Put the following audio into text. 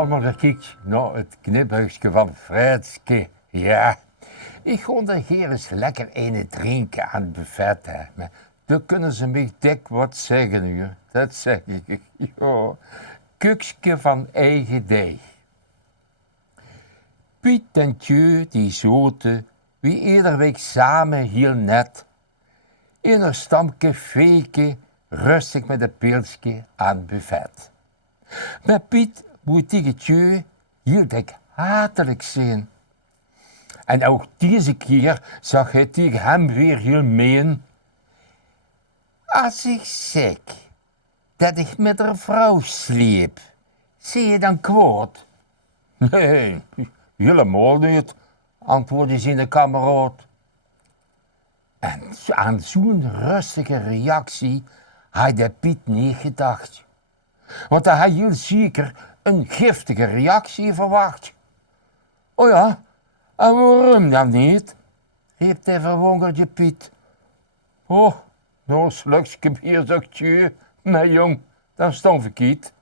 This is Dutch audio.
allemaal gekeken naar het kniphuisje van Fredske. Ja, ik kon er hier eens lekker een drinken aan het buffet. Hè. Maar dan kunnen ze me dik wat zeggen, nu. Dat zeg ik. Ja, kuksje van eigen deeg. Piet en Tjeu, die zoten, wie iedere week samen heel net. In een stamcaféke, rustig met een pilsje aan het buffet. Met Piet moet tegen Tjeu hield ik hatelijk zijn. En ook deze keer zag hij tegen hem weer heel meen. Als ik zeg dat ik met een vrouw sliep, zie je dan kwaad? Nee, helemaal niet, antwoordde zijn kameraad. En aan zo'n rustige reactie had de Piet niet gedacht. Want hij had heel zeker een giftige reactie verwacht. Oh ja, en waarom dan niet? Riep hij verwonderde Piet. Oh, nou slukje bier, zegt je. Nee jong, dan stond verkeerd.